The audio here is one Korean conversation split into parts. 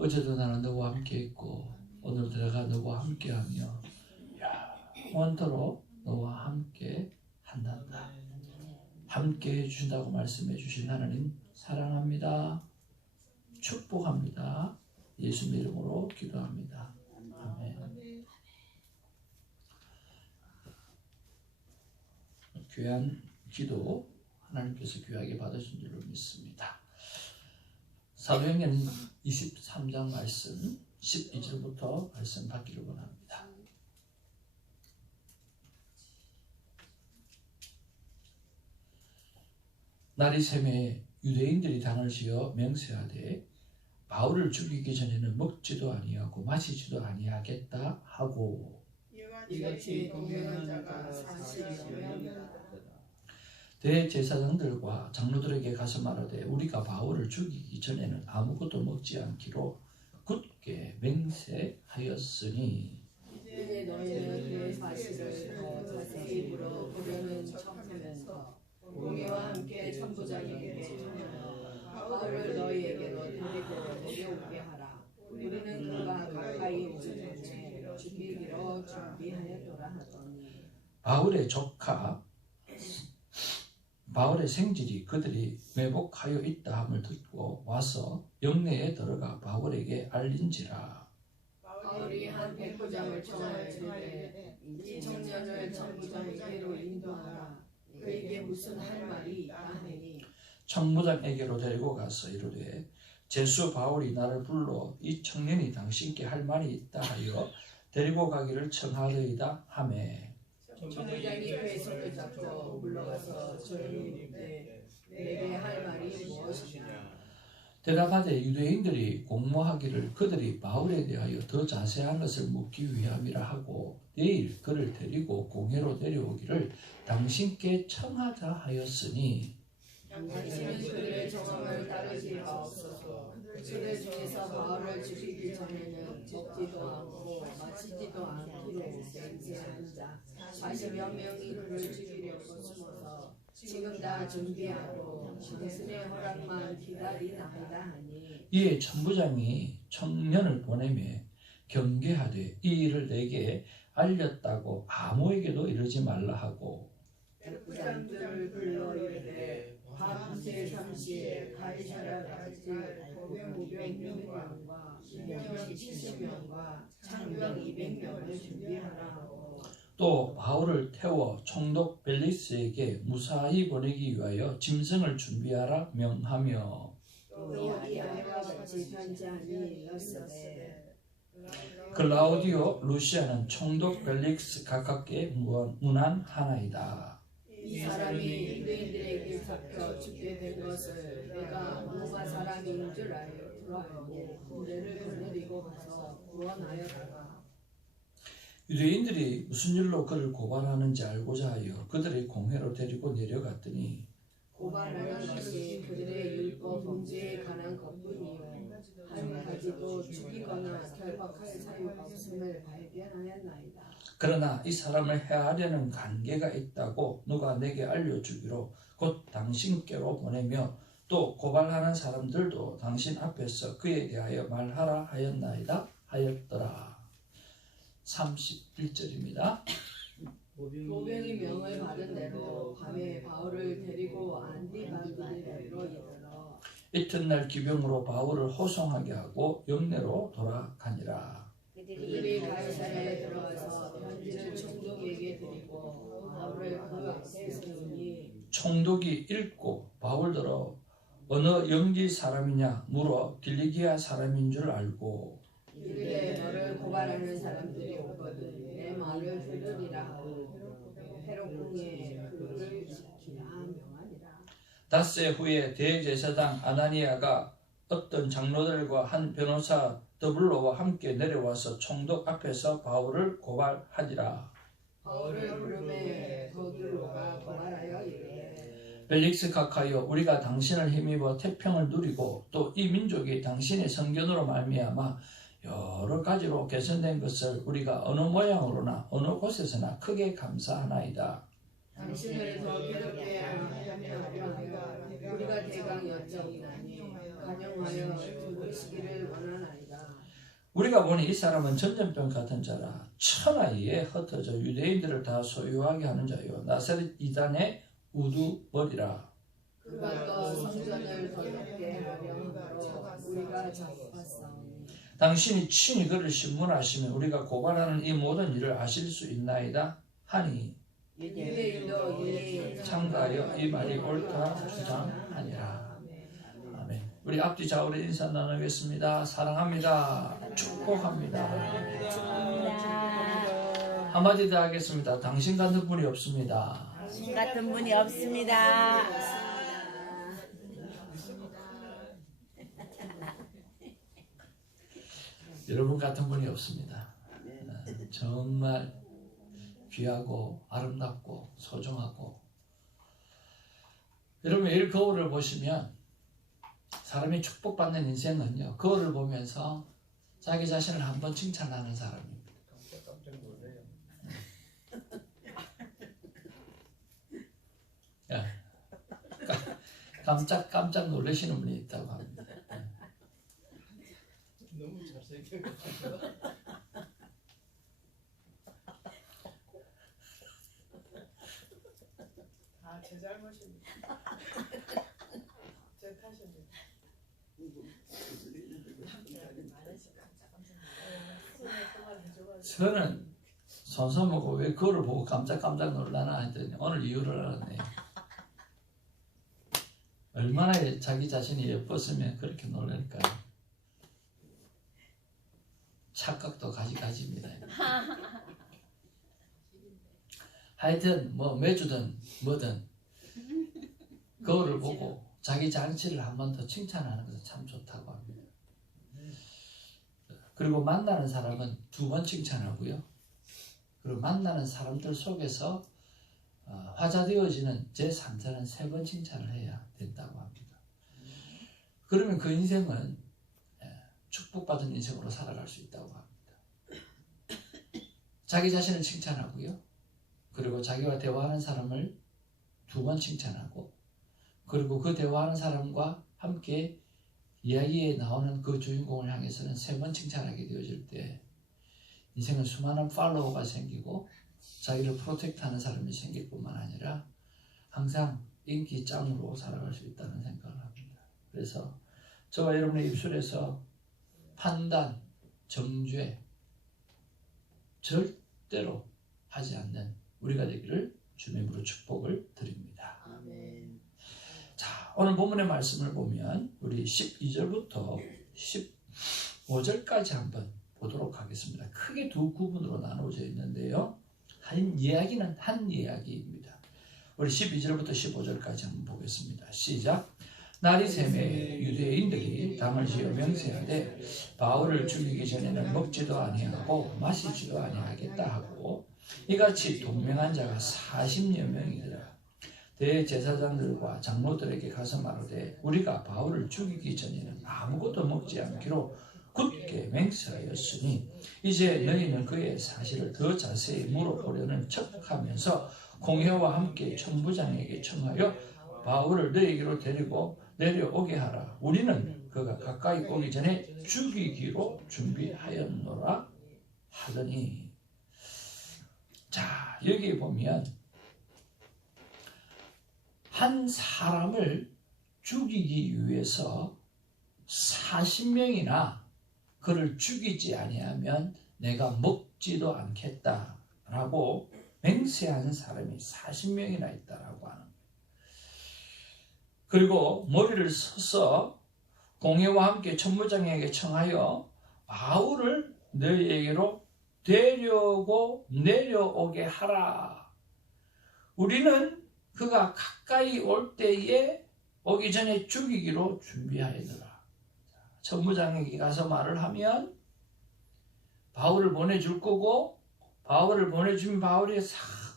어제도 나는 너와 함께 있고 오늘도 내가 너와 함께하며 영원토록 너와 함께 한단다. 함께 해주신다고 말씀해 주신 하나님 사랑합니다. 축복합니다. 예수님 이름으로 기도합니다. 아멘. 귀한 기도 하나님께서 귀하게 받으신 줄로 믿습니다. 사도행전 23장 말씀 12절부터 말씀 받기를 원합니다. 날이 새매 유대인들이 당을 지어 맹세하되 바울을 죽이기 전에는 먹지도 아니하고 마시지도 아니하겠다 하고 이같이 동행한 자가 사실이며 대제사장들과 장로들에게 가서 말하되 우리가 바울을 죽이기 전에는 아무것도 먹지 않기로 굳게 맹세하였으니 이제 너희는 그 사실을 더 자세히 물어보려는 척하면서 공회와 함께 천부장에게 청하여 바울을 너희에게로 데리고 내려오게 하라. 우리는 그가 가까이 오기 전에 죽이기로 준비하였노라 하더니 바울의 생질이 그들이 매복하여 있다 함을 듣고 와서 영내에 들어가 바울에게 알린지라. 바울이 한 백부장을 청하여 이르되 이 청년을 천부장에게로 인도하라. 그에게 무슨 할 말이 있다 하니 천부장에게로 데리고 가서 이르되 제수 바울이 나를 불러 이 청년이 당신께 할 말이 있다 하여 데리고 가기를 청하더이다 하매 천부장이 그의 손을 잡고 물러가서 조용히 이르되 내게 할 말이 무엇이냐. 대답하되 유대인들이 공모하기를 그들이 바울에 대하여 더 자세한 것을 묻기 위함이라 하고 내일 그를 데리고 공회로 데려오기를 당신께 청하자 하였으니 당신은 그들의 정함을 따르지 마옵소서. 그들 중에서 바울을 죽이기 전에는 먹지도 않고 마시지도 않기로 맹세한 자 40여 명이 그를 죽이려고 숨어서 지금 다 준비하고 당신의 허락만 기다리나이다 하니 이에 천부장이 청년을 보내며 경계하되 이 일을 내게 알렸다고 아무에게도 이르지 말라 하고 백부장들을 불러 이르되 밤새 3시에 가이사랴까지 보병 500명과 인명 70명과 창병 200명을 준비하라 하고 또 바울을 태워 총독 벨릭스에게 무사히 보내기 위하여 짐승을 준비하라 명하며 또 아리아와 같이 편지하니 이었으되 클라우디오 루시아는 총독 벨릭스 가깝게 문안하나이다. 이 사람이 유대인들에게 잡혀 죽게 된 것을 내가 로마 사람인 줄 알고 그들을 보내리고 가서 구원하였다가 유대인들이 무슨 일로 그를 고발하는지 알고자 하여 그들의 공회로 데리고 내려갔더니 고발하는 것이 그들의 율법 범죄에 관한 것뿐이요 한 가지도 죽이거나 결박할 사유가 없음을 발견하였나이다. 그러나 이 사람을 해하려는 관계가 있다고 누가 내게 알려주기로 곧 당신께로 보내며 또 고발하는 사람들도 당신 앞에서 그에 대하여 말하라 하였나이다 하였더라. 31절입니다. 보병이 명을 받은 대로 밤에 바울을 데리고 안디바기로 이르러 이튿날 기병으로 바울을 호송하게 하고 영내로 돌아가니라. 그들이 가이사랴에 들어가서 편지를 총독에게 드리고 바울을 그 앞에 세우니 총독이 읽고 바울더러 어느 영지 사람이냐 물어 길리기아 사람인 줄 알고 이르되 너를 고발하는 사람들이 오거든 내 말을 들으리라 하고 헤롯궁에 그를 지키라 명하니라. 닷새 후에 대제사장 아나니아가 어떤 장로들과 한 변호사 더블로와 함께 내려와서 총독 앞에서 바울을 고발하니라. 바울을 부르매 더블로가 고발하여 이르되 벨릭스 각하여 우리가 당신을 힘입어 태평을 누리고 또 이 민족이 당신의 선견으로 말미암아 여러 가지로 개선된 것을 우리가 어느 모양으로나 어느 곳에서나 크게 감사하나이다. 당신을 더 괴롭게 하여 우리가 대강 여쭤오나니 간영하여 들으시기를 원하나이다. 우리가 보니 이 사람은 전염병 같은 자라 천하에 흩어져 유대인들을 다 소유하게 하는 자요 나사렛 이단의 우두머리라. 그가 또 성전을 더 높게 하려 함으로 우리가 잡았사오니 당신이 친히 그를 신문하시면 우리가 고발하는 이 모든 일을 아실 수 있나이다 하니 유대인도 유대인 참가하여 이 말이 옳다 주장하니라. 아멘. 우리 앞뒤 좌우로 인사 나누겠습니다. 사랑합니다. 축복합니다. 한마디 더 하겠습니다. 당신 같은 분이 없습니다. 당신 같은 분이 없습니다. 여러분 같은 분이 없습니다. 정말 귀하고 아름답고 소중하고 여러분 매일 거울을 보시면 사람이 축복받는 인생은요 거울을 보면서 자기 자신을 한번 칭찬하는 사람입니다. 깜짝 놀라시는 분이 있다고 합니다. 너무 잘생겨가지고 제 잘못입니다. 제 탓입니다. 저는 손서먹고 왜 그거를 보고 깜짝 놀라나 했더니 오늘 이유를 알았네. 얼마나 자기 자신이 예뻤으면 그렇게 놀랄까요? 착각도 가지가지입니다. 하여튼 뭐 매주든 뭐든 거울을 보고 자기 장치를 한 번 더 칭찬하는 것은 참 좋다고 합니다. 그리고 만나는 사람은 2번 칭찬하고요. 그리고 만나는 사람들 속에서 화자되어지는 제3자는 3번 칭찬을 해야 된다고 합니다. 그러면 그 인생은 축복받은 인생으로 살아갈 수 있다고 합니다. 자기 자신을 칭찬하고요. 그리고 자기와 대화하는 사람을 2번 칭찬하고 그리고 그 대화하는 사람과 함께 이야기에 나오는 그 주인공을 향해서는 3번 칭찬하게 되어질 때 인생은 수많은 팔로워가 생기고 자기를 프로텍트하는 사람이 생길 뿐만 아니라 항상 인기 짱으로 살아갈 수 있다는 생각을 합니다. 그래서 저와 여러분의 입술에서 판단, 정죄 절대로 하지 않는 우리가 되기를 주님으로 축복을 드립니다. 아멘. 자, 오늘 본문의 말씀을 보면 우리 12절부터 15절까지 한번 보도록 하겠습니다. 크게 2구분으로 나누어져 있는데요. 한 이야기는 한 이야기입니다. 우리 12절부터 15절까지 한번 보겠습니다. 시작. 날이 새매 유대인들이 담을 지어 명세하되 바울을 죽이기 전에는 먹지도 아니하고 마시지도 아니하겠다 하고 이같이 동맹한 자가 40여 명이더라. 대제사장들과 장로들에게 가서 말하되 우리가 바울을 죽이기 전에는 아무것도 먹지 않기로 굳게 맹세하였으니 이제 너희는 그의 사실을 더 자세히 물어보려는 척하면서 공회와 함께 천부장에게 청하여 바울을 너희에게로 데리고 내려오게 하라. 우리는 그가 가까이 오기 전에 죽이기로 준비하였노라 하더니. 자, 여기 보면 한 사람을 죽이기 위해서 40명이나 그를 죽이지 아니하면 내가 먹지도 않겠다라고 맹세하는 사람이 40명이나 있다라고 하는 거예요. 그리고 머리를 서서 공회와 함께 천부장에게 청하여 바울을 너희에게로 내려오게 하라. 우리는 그가 가까이 올 때에 오기 전에 죽이기로 준비하였노라. 천부장에게 가서 말을 하면 바울을 보내줄 거고 바울을 보내주면 바울이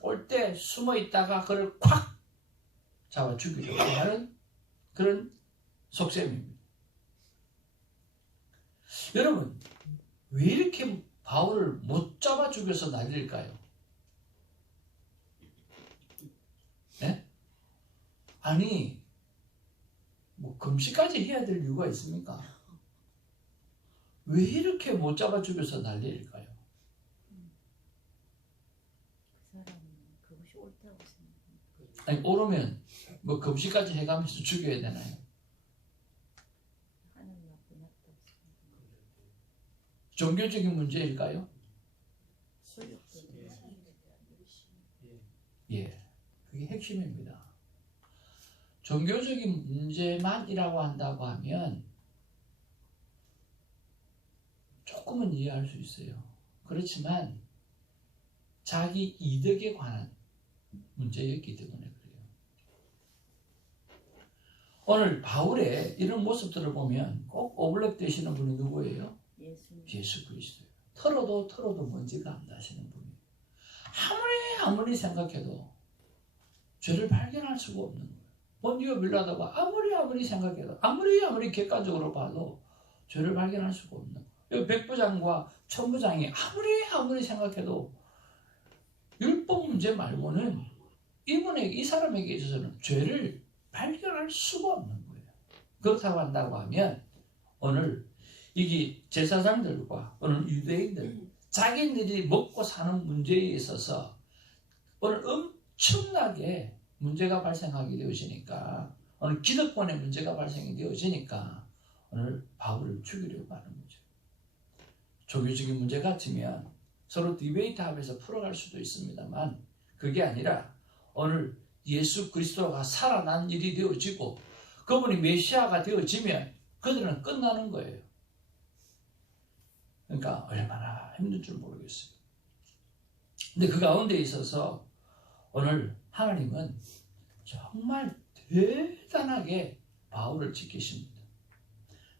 올 때 숨어 있다가 그를 콱 잡아 죽이려고 하는 그런 속셈입니다. 여러분, 왜 이렇게 바울을 못 잡아 죽여서 날릴까요? 네? 아니, 뭐 금식까지 해야 될 이유가 있습니까? 왜 이렇게 못 잡아 죽여서 난리일까요? 그 사람은 그것이 옳다고 생각합니다. 아니, 오르면 뭐 금식까지 해가면서 죽여야 되나요? 하는 나쁜 낫다고 생각합니다. 종교적인 문제일까요? 소유욕도 예, 그게 핵심입니다. 종교적인 문제만이라고 한다고 하면 조금은 이해할 수 있어요. 그렇지만 자기 이득에 관한 문제였기 때문에 그래요. 오늘 바울의 이런 모습들을 보면 꼭 오블랙 되시는 분이 누구예요? 예수 그리스도예요. 털어도 먼지가 안 나시는 분이에요. 아무리 생각해도 죄를 발견할 수가 없는 거예요. 본디오 빌라도가 아무리 생각해도 아무리 객관적으로 봐도 죄를 발견할 수가 없는 거예요. 백부장과 천부장이 아무리 생각해도 율법 문제 말고는 이 사람에게 있어서는 죄를 발견할 수가 없는 거예요. 그렇다고 한다고 하면 오늘 이게 제사장들과 오늘 유대인들 자기들이 먹고 사는 문제에 있어서 오늘 엄청나게 문제가 발생하게 되어지니까 오늘 기득권의 문제가 발생이 되어지니까 오늘 바울을 죽이려고 하는 거죠. 종교적인 문제 같으면 서로 디베이트하면서 풀어갈 수도 있습니다만 그게 아니라 오늘 예수 그리스도가 살아난 일이 되어지고 그분이 메시아가 되어지면 그들은 끝나는 거예요. 그러니까 얼마나 힘든 줄 모르겠어요. 근데 그 가운데 있어서 오늘 하나님은 정말 대단하게 바울을 지키십니다.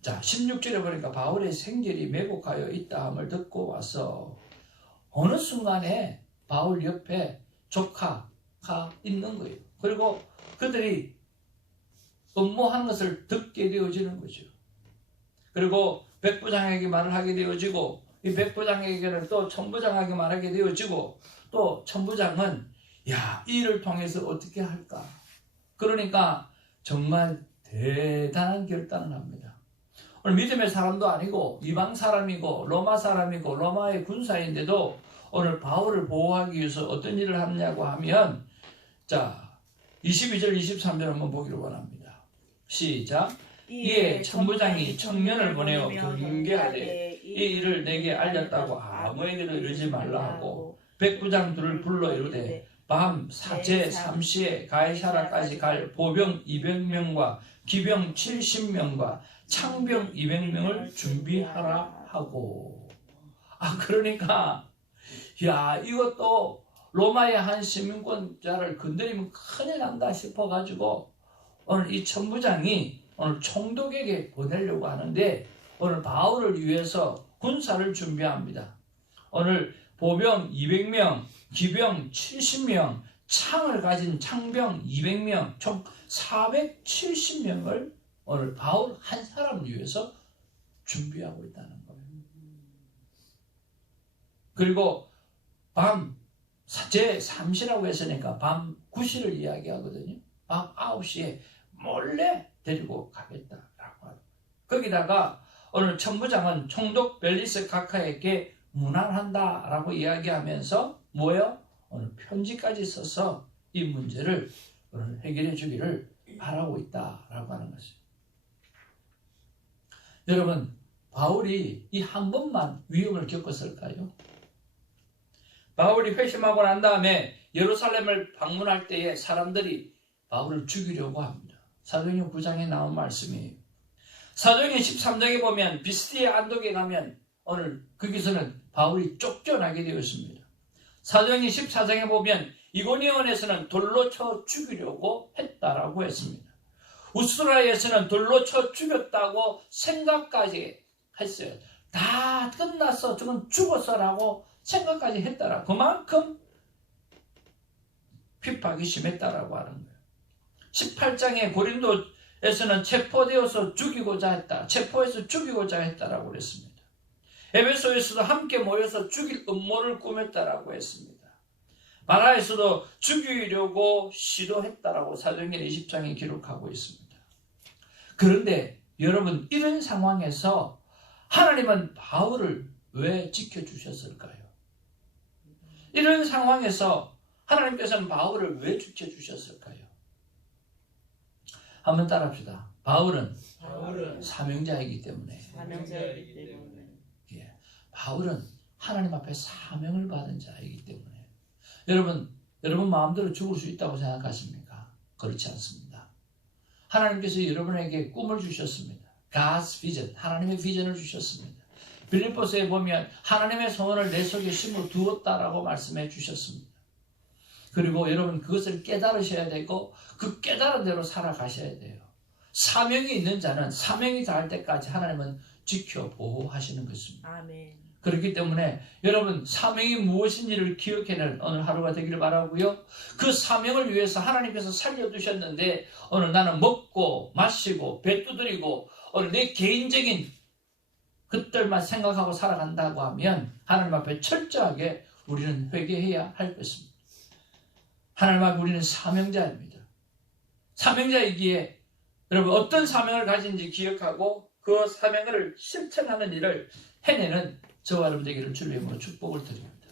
자, 16절에 보니까 바울의 생결이 매복하여 있다함을 듣고 와서 어느 순간에 바울 옆에 조카가 있는 거예요. 그리고 그들이 업무하는 것을 듣게 되어지는 거죠. 그리고 백부장에게 말을 하게 되어지고 이 백부장에게는 또 천부장에게 말하게 되어지고 또 천부장은 야, 이 일을 통해서 어떻게 할까? 그러니까 정말 대단한 결단을 합니다. 오늘 믿음의 사람도 아니고 이방 사람이고 로마 사람이고 로마의 군사인데도 오늘 바울을 보호하기 위해서 어떤 일을 하느냐고 하면 자 22절 23절 한번 보기를 원합니다. 시작. 이에 천부장이 청년을 보내어 경계하되 이 일을 내게 알렸다고 아무에게도 이르지 말라 하고 백부장 둘을 불러 이르되 밤 제 3시에 가이사라까지 갈 보병 200명과 기병 70명과 창병 200명을 준비하라 하고 그러니까 야 이것도 로마의 한 시민권자를 건드리면 큰일 난다 싶어가지고 오늘 이 천부장이 오늘 총독에게 보내려고 하는데 오늘 바울을 위해서 군사를 준비합니다. 오늘 보병 200명, 기병 70명, 창을 가진 창병 200명, 총 470명을 오늘 바울 한 사람을 위해서 준비하고 있다는 거예요. 그리고 밤 제 3시라고 했으니까 밤 9시를 이야기하거든요. 밤 9시에 몰래 데리고 가겠다라고 하는 거기다가 오늘 천부장은 총독 벨리스 카카에게 문안한다라고 이야기하면서 뭐예요? 오늘 편지까지 써서 이 문제를 오늘 해결해 주기를 바라고 있다라고 하는 것이죠. 여러분, 바울이 이 한 번만 위험을 겪었을까요? 바울이 회심하고 난 다음에 예루살렘을 방문할 때에 사람들이 바울을 죽이려고 합니다. 사도행전 9장에 나온 말씀이에요. 사도행전 13장에 보면 비스티아 안독에 가면 오늘 거기서는 바울이 쫓겨나게 되었습니다. 사도행전 14장에 보면 이고니온에서는 돌로 쳐 죽이려고 했다라고 했습니다. 우스라에서는 돌로 쳐 죽였다고 생각까지 했어요. 다 끝났어. 저건 죽었어라고 생각까지 했다라. 그만큼 핍박이 심했다라고 하는 거예요. 18장에 고린도에서는 체포되어서 죽이고자 했다. 체포해서 죽이고자 했다라고 그랬습니다. 에베소에서도 함께 모여서 죽일 음모를 꾸몄다라고 했습니다. 바라에서도 죽이려고 시도했다라고 사도행전 20장에 기록하고 있습니다. 그런데 여러분 이런 상황에서 하나님은 바울을 왜 지켜주셨을까요? 이런 상황에서 하나님께서는 바울을 왜 지켜주셨을까요? 한번 따라합시다. 바울은 사명자이기 때문에. 사명자이기 때문에. 예, 바울은 하나님 앞에 사명을 받은 자이기 때문에. 여러분 마음대로 죽을 수 있다고 생각하십니까? 그렇지 않습니다. 하나님께서 여러분에게 꿈을 주셨습니다. God's vision, 하나님의 비전을 주셨습니다. 빌립보서에 보면 하나님의 소원을 내 속에 심어 두었다라고 말씀해 주셨습니다. 그리고 여러분 그것을 깨달으셔야 되고 그 깨달은 대로 살아가셔야 돼요. 사명이 있는 자는 사명이 닿을 때까지 하나님은 지켜 보호하시는 것입니다. 아멘. 그렇기 때문에 여러분 사명이 무엇인지를 기억해낼 오늘 하루가 되기를 바라고요. 그 사명을 위해서 하나님께서 살려두셨는데 오늘 나는 먹고 마시고 배 두드리고 오늘 내 개인적인 그들만 생각하고 살아간다고 하면 하나님 앞에 철저하게 우리는 회개해야 할 것입니다. 하나님 앞에 우리는 사명자입니다. 사명자이기에 여러분 어떤 사명을 가진지 기억하고 그 사명을 실천하는 일을 해내는 저와 여러분 되기를 주의 이름으로 축복을 드립니다.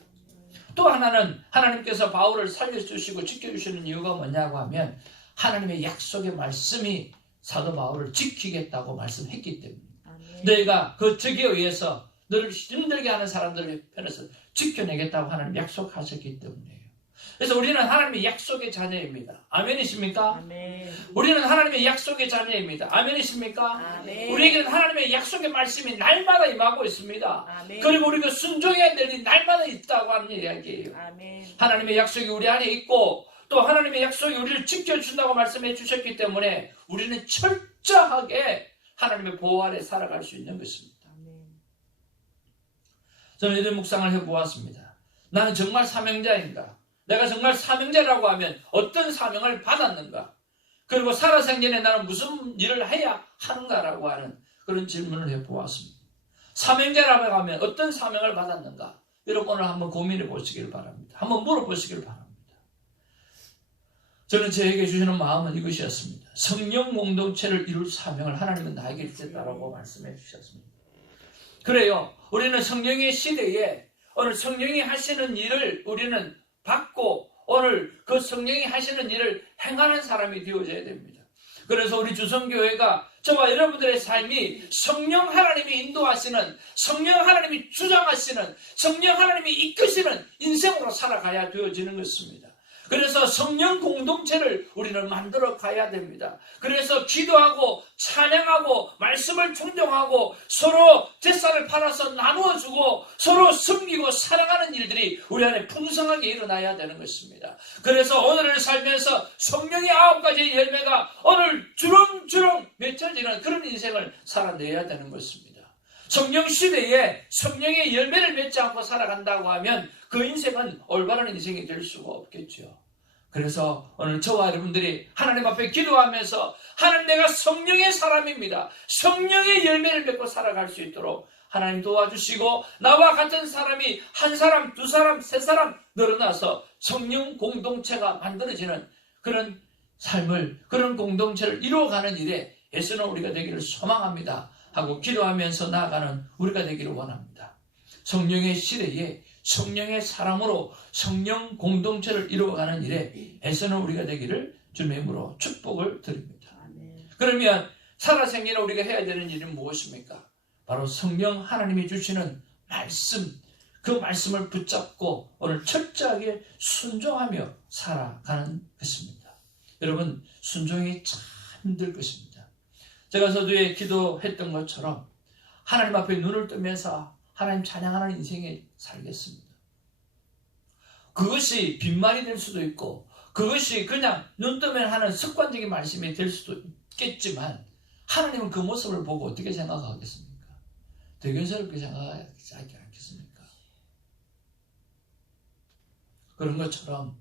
또 하나는 하나님께서 바울을 살려주시고 지켜주시는 이유가 뭐냐고 하면 하나님의 약속의 말씀이 사도 바울을 지키겠다고 말씀했기 때문입니다. 아멘. 너희가 그 적에 의해서 너를 힘들게 하는 사람들의 편에서 지켜내겠다고 하나님 약속하셨기 때문이에요. 그래서 우리는 하나님의 약속의 자녀입니다. 아멘이십니까? 아멘. 우리는 하나님의 약속의 자녀입니다. 아멘이십니까? 아멘. 우리에게는 하나님의 약속의 말씀이 날마다 임하고 있습니다. 아멘. 그리고 우리가 순종해야 될 일이 날마다 있다고 하는 이야기예요. 아멘. 하나님의 약속이 우리 안에 있고 또 하나님의 약속이 우리를 지켜준다고 말씀해 주셨기 때문에 우리는 철저하게 하나님의 보호 아래 살아갈 수 있는 것입니다. 아멘. 저는 이런 묵상을 해보았습니다. 나는 정말 사명자인가? 내가 정말 사명자라고 하면 어떤 사명을 받았는가? 그리고 살아생전에 나는 무슨 일을 해야 하는가라고 하는 그런 질문을 해보았습니다. 사명자라고 하면 어떤 사명을 받았는가? 여러분 오늘 한번 고민해 보시길 바랍니다. 한번 물어보시길 바랍니다. 저는 저에게 주시는 마음은 이것이었습니다. 성령 공동체를 이룰 사명을 하나님은 나에게 주셨다라고 말씀해 주셨습니다. 그래요. 우리는 성령의 시대에 오늘 성령이 하시는 일을 우리는 받고 오늘 그 성령이 하시는 일을 행하는 사람이 되어져야 됩니다. 그래서 우리 주성교회가 저와 여러분들의 삶이 성령 하나님이 인도하시는, 성령 하나님이 주장하시는, 성령 하나님이 이끄시는 인생으로 살아가야 되어지는 것입니다. 그래서 성령 공동체를 우리는 만들어 가야 됩니다. 그래서 기도하고 찬양하고 말씀을 존경하고 서로 뱃살을 팔아서 나누어주고 서로 섬기고 사랑하는 일들이 우리 안에 풍성하게 일어나야 되는 것입니다. 그래서 오늘을 살면서 성령의 9가지의 열매가 오늘 주렁주렁 맺혀지는 그런 인생을 살아내야 되는 것입니다. 성령 시대에 성령의 열매를 맺지 않고 살아간다고 하면 그 인생은 올바른 인생이 될 수가 없겠죠. 그래서 오늘 저와 여러분들이 하나님 앞에 기도하면서 하나님 내가 성령의 사람입니다. 성령의 열매를 맺고 살아갈 수 있도록 하나님 도와주시고 나와 같은 사람이 한 사람, 두 사람, 세 사람 늘어나서 성령 공동체가 만들어지는 그런 삶을, 그런 공동체를 이루어가는 일에 애쓰는 우리가 되기를 소망합니다. 하고 기도하면서 나아가는 우리가 되기를 원합니다. 성령의 시대에 성령의 사람으로 성령 공동체를 이루어가는 일에 애쓰는 우리가 되기를 주님의 이름으로 축복을 드립니다. 아멘. 그러면 살아생전에 우리가 해야 되는 일은 무엇입니까? 바로 성령 하나님이 주시는 말씀, 그 말씀을 붙잡고 오늘 철저하게 순종하며 살아가는 것입니다. 여러분 순종이 참 힘들 것입니다. 제가 서두에 기도했던 것처럼 하나님 앞에 눈을 뜨면서 하나님 찬양하는 인생에 살겠습니다. 그것이 빈말이 될 수도 있고 그것이 그냥 눈 뜨면 하는 습관적인 말씀이 될 수도 있겠지만 하나님은 그 모습을 보고 어떻게 생각하겠습니까? 대견스럽게 생각하지 않겠습니까? 그런 것처럼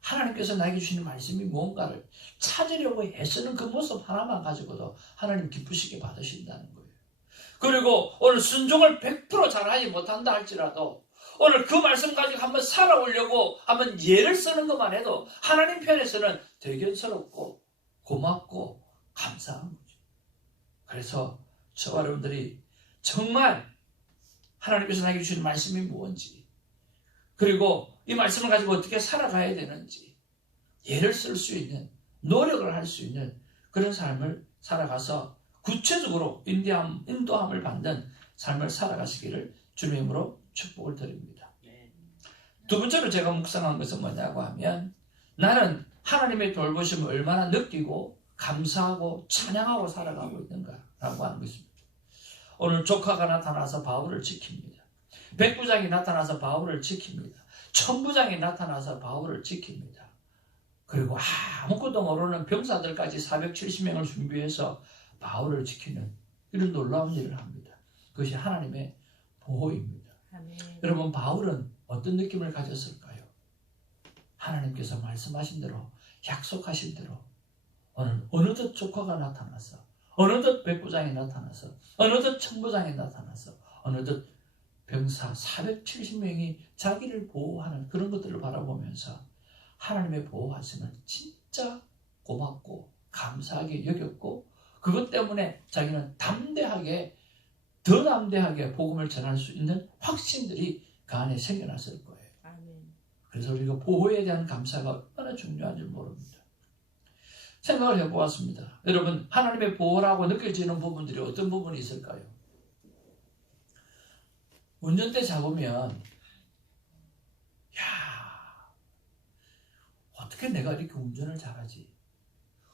하나님께서 나에게 주시는 말씀이 뭔가를 찾으려고 애쓰는 그 모습 하나만 가지고도 하나님 기쁘시게 받으신다는 거예요. 그리고 오늘 순종을 100% 잘하지 못한다 할지라도 오늘 그 말씀 가지고 한번 살아오려고 한번 예를 쓰는 것만 해도 하나님 편에서는 대견스럽고 고맙고 감사한 거죠. 그래서 저와 여러분들이 정말 하나님께서 나에게 주신 말씀이 무엇인지, 그리고 이 말씀을 가지고 어떻게 살아가야 되는지 예를 쓸 수 있는, 노력을 할 수 있는 그런 삶을 살아가서 구체적으로 인도함을 받는 삶을 살아가시기를 주님의 이름으로 축복을 드립니다. 두 번째로 제가 묵상한 것은 뭐냐고 하면, 나는 하나님의 돌보심을 얼마나 느끼고 감사하고 찬양하고 살아가고 있는가라고 하는 것입니다. 오늘 조카가 나타나서 바울을 지킵니다. 백부장이 나타나서 바울을 지킵니다. 천부장이 나타나서 바울을 지킵니다. 그리고 아무것도 모르는 병사들까지 470명을 준비해서 바울을 지키는 이런 놀라운 일을 합니다. 그것이 하나님의 보호입니다. 아멘. 여러분, 바울은 어떤 느낌을 가졌을까요? 하나님께서 말씀하신 대로, 약속하신 대로 오늘 어느덧 조카가 나타나서, 어느덧 백부장이 나타나서, 어느덧 천부장이 나타나서, 어느덧 병사 470명이 자기를 보호하는 그런 것들을 바라보면서 하나님의 보호하심을 진짜 고맙고 감사하게 여겼고, 그것 때문에 자기는 더 담대하게 복음을 전할 수 있는 확신들이 그 안에 생겨났을 거예요. 아멘. 그래서 우리가 보호에 대한 감사가 얼마나 중요한지 모릅니다. 생각을 해보았습니다. 여러분, 하나님의 보호라고 느껴지는 부분들이 어떤 부분이 있을까요? 운전대 잡으면, 어떻게 내가 이렇게 운전을 잘하지?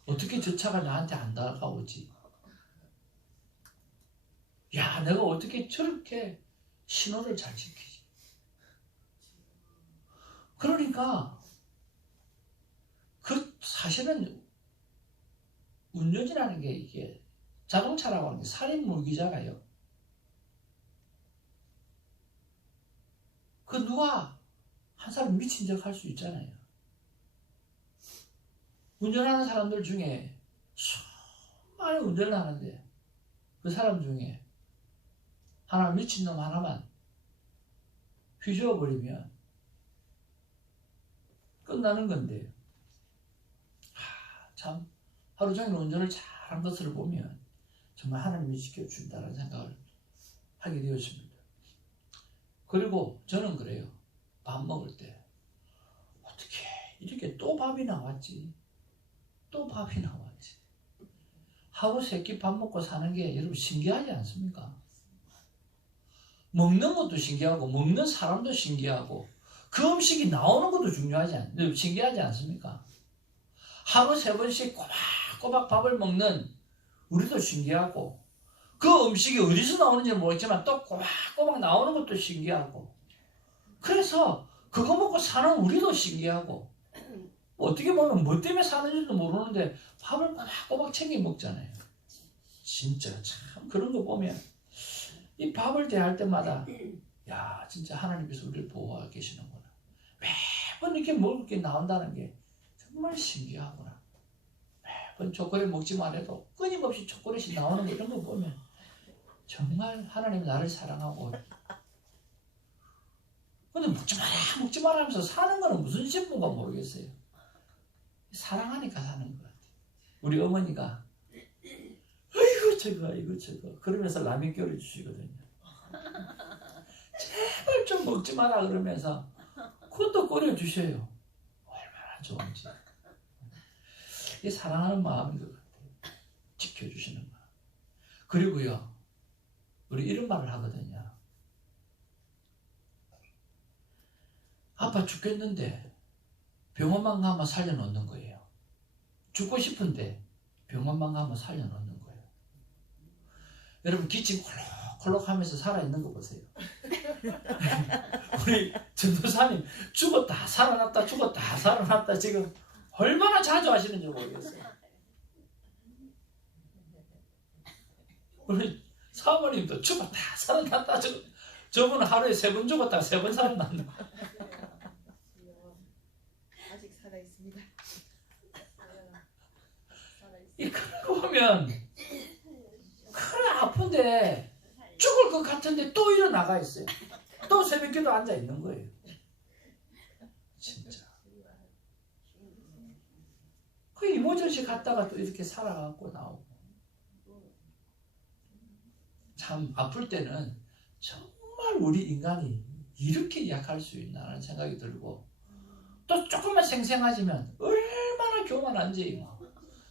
어떻게 저 차가 나한테 안 다가오지? 내가 어떻게 저렇게 신호를 잘 지키지? 그러니까 사실은 운전이라는 게, 이게 자동차라고 하는 게 살인 무기잖아요. 누가 한 사람 미친 척 할 수 있잖아요. 운전하는 사람들 중에 수많이 운전을 하는데 그 사람 중에 미친놈 하나만 휘저어버리면 끝나는 건데, 참 하루 종일 운전을 잘한 것을 보면 정말 하나님이 지켜준다는 생각을 하게 되었습니다. 그리고 저는 그래요. 밥 먹을 때 어떻게 이렇게 또 밥이 나왔지? 하루 세 끼 밥 먹고 사는 게 여러분 신기하지 않습니까? 먹는 것도 신기하고 먹는 사람도 신기하고 그 음식이 나오는 것도 신기하지 않습니까? 하루 3번씩 꼬박꼬박 밥을 먹는 우리도 신기하고, 그 음식이 어디서 나오는지는 모르겠지만 또 꼬박꼬박 나오는 것도 신기하고, 그래서 그거 먹고 사는 우리도 신기하고, 어떻게 보면 뭐 때문에 사는지도 모르는데 밥을 꼬박꼬박 챙겨 먹잖아요. 진짜 참 그런 거 보면 이 밥을 대할 때마다 진짜 하나님께서 우리를 보호하고 계시는구나. 매번 이렇게 먹을 게 나온다는 게 정말 신기하구나. 매번 초콜릿 먹지만 해도 끊임없이 초콜릿이 나오는 거, 이런 거 보면 정말 하나님 나를 사랑하고, 근데 먹지 마라 하면서 사는 거는 무슨 신분가 모르겠어요. 사랑하니까 사는 것 같아요. 우리 어머니가 이거 저거 그러면서 라면 끓여주시거든요. 제발 좀 먹지 마라 그러면서 그것도 끓여주셔요. 얼마나 좋은지. 이 사랑하는 마음인 것 같아요. 지켜주시는 마음. 그리고요, 우리 이런 말을 하거든요. 아파 죽겠는데 병원만 가면 살려놓는 거예요. 죽고 싶은데 병원만 가면 살려놓는 거예요. 여러분, 기침 콜록콜록 하면서 살아있는 거 보세요. 우리 전도사님 죽었다 살아났다 죽었다 살아났다 지금 얼마나 자주 하시는지 모르겠어요. 우리 사모님도 죽었다 살아났다 저분은 하루에 3번 죽었다 3번 살아났다. 아직 살아있습니다. 이 그런 거 보면 그래 아픈데 죽을 것 같은데 또 일어나가 있어요. 또 새벽기도 앉아 있는 거예요. 진짜. 그 이모저시 갔다가 또 이렇게 살아갖고 나오고. 참 아플 때는 정말 우리 인간이 이렇게 약할 수 있나라는 생각이 들고, 또 조금만 생생해지면 얼마나 교만한지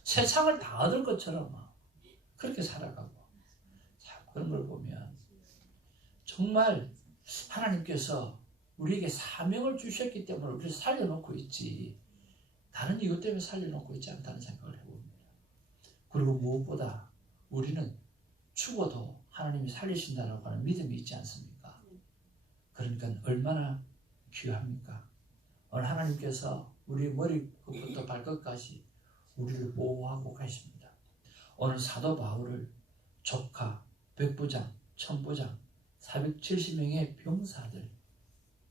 세상을 다 얻을 것처럼 그렇게 살아가고. 자, 그런 걸 보면 정말 하나님께서 우리에게 사명을 주셨기 때문에 우리를 살려놓고 있지, 다른 이것 때문에 살려놓고 있지 않다는 생각을 해봅니다. 그리고 무엇보다 우리는 죽어도 하나님이 살리신다라고 하는 믿음이 있지 않습니까? 그러니까 얼마나 귀합니까? 오늘 하나님께서 우리 머리끝부터 발끝까지 우리를 보호하고 계십니다. 오늘 사도 바울을 조카, 백부장, 천부장, 470명의 병사들,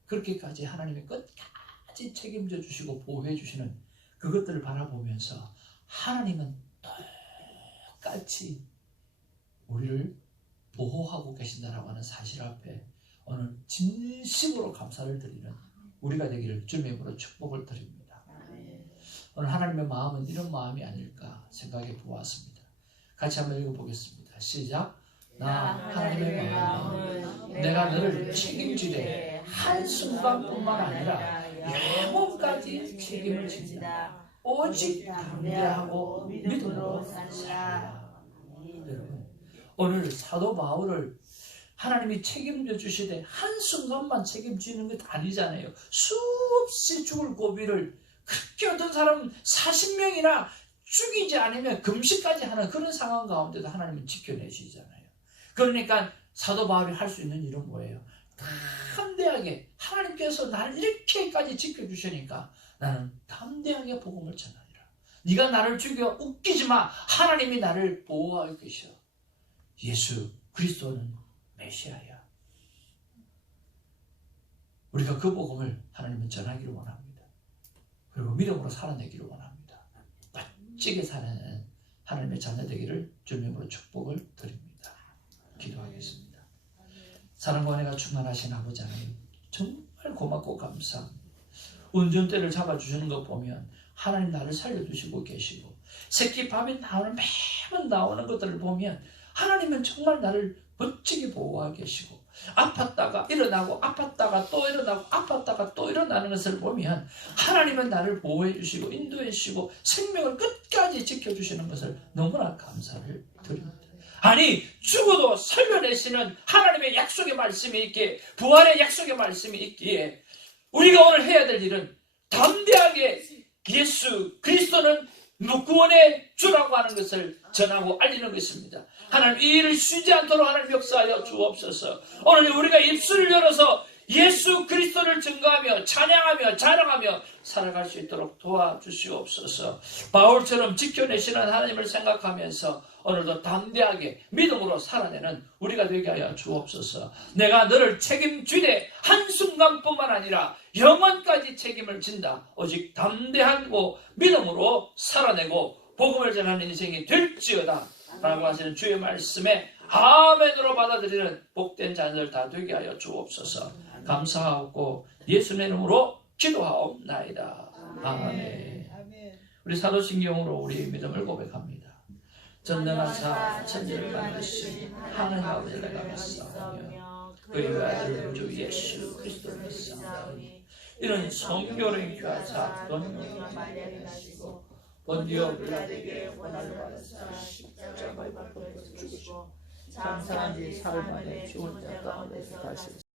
그렇게까지 하나님이 끝까지 책임져 주시고 보호해 주시는 그것들을 바라보면서 하나님은 똑같이 우리를 보호하고 계신다라고 하는 사실 앞에 오늘 진심으로 감사를 드리는 우리가 되기를 주님의 이름으로 축복을 드립니다. 오늘 하나님의 마음은 이런 마음이 아닐까 생각해 보았습니다. 같이 한번 읽어보겠습니다. 시작. 나 하나님의 마음은 내가 너를 책임지되 한순간뿐만 아니라 영원까지 책임을 진다. 오직 담대하고 믿음으로 살라. 여러분, 오늘 사도 바울을 하나님이 책임져 주시되 한순간만 책임지는 것 아니잖아요. 수없이 죽을 고비를 그렇게 어떤 사람은 40명이나 죽이지 않으면 금식까지 하는 그런 상황 가운데도 하나님은 지켜내시잖아요. 그러니까 사도 바울이 할 수 있는 일은 뭐예요? 담대하게 하나님께서 나를 이렇게까지 지켜주시니까 나는 담대하게 복음을 전하리라. 네가 나를 죽여 웃기지 마. 하나님이 나를 보호하고 계셔. 예수 그리스도는 메시아야. 우리가 그 복음을 하나님은 전하기를 원합니다. 그리고 믿음으로 살아내기를 원합니다. 멋지게 살아내는 하나님의 자녀 되기를 주님으로 축복을 드립니다. 기도하겠습니다. 사랑과 은혜가 충만하신 아버지 하나님, 정말 고맙고 감사합니다. 운전대를 잡아주시는 것 보면 하나님 나를 살려주시고 계시고, 새끼 밤에 매번 나오는 것들을 보면 하나님은 정말 나를 멋지게 보호하고 계시고, 아팠다가 일어나고 아팠다가 또 일어나고 아팠다가 또 일어나는 것을 보면 하나님은 나를 보호해 주시고 인도해 주시고 생명을 끝까지 지켜주시는 것을 너무나 감사를 드립니다. 아니, 죽어도 살려내시는 하나님의 약속의 말씀이 있기에, 부활의 약속의 말씀이 있기에 우리가 오늘 해야 될 일은 담대하게 예수 그리스도는 구원의 주라고 하는 것을 전하고 알리는 것입니다. 하나님, 이 일을 쉬지 않도록 하나님 역사하여 주옵소서. 오늘 우리가 입술을 열어서 예수 그리스도를 증거하며 찬양하며 자랑하며 살아갈 수 있도록 도와주시옵소서. 바울처럼 지켜내시는 하나님을 생각하면서 오늘도 담대하게 믿음으로 살아내는 우리가 되게 하여 주옵소서. 내가 너를 책임지되 한순간뿐만 아니라 영원까지 책임을 진다. 오직 담대하고 믿음으로 살아내고 복음을 전하는 인생이 될지어다 라고 하시는 주의 말씀에 아멘으로 받아들이는 복된 자녀들 다 되게 하여 주옵소서. 감사하고 예수님의 이름으로 기도하옵나이다. 아멘. 우리 사도신경으로 우리의 믿음을 고백합니다. 전능하사 천지를 만드신 하나님 아버지를 내가 믿사오며 그의 아들 주 예수 그리스도를 믿사오니 이는 성결의 귀하사 돈명을 말려하시고 본디오 빌라에게 고난을 받으사 십자가에 못 박혀 죽으시고 장사한 지 사흘 만에 죽은 자 가운데서 다시